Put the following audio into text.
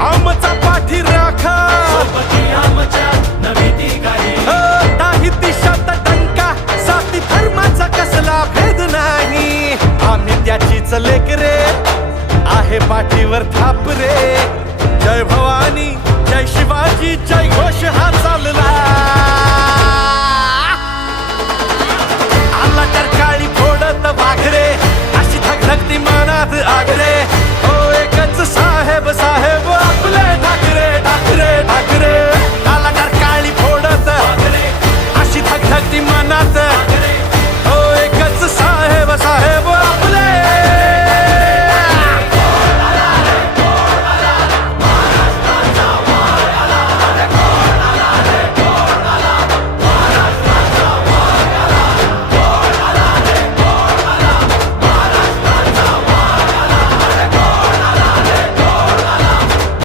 आमचा पाठी राखा ताही दिशात टंका जाती धर्माचा कसला भेद नाही आम्ही त्याचीच लेकरे आहे पाठीवर थाप रे जय भवानी जय शिवाजी जय घोष हा चालला आला तर काळी फोडत वाघरे अशी धगधगती मनात आगरे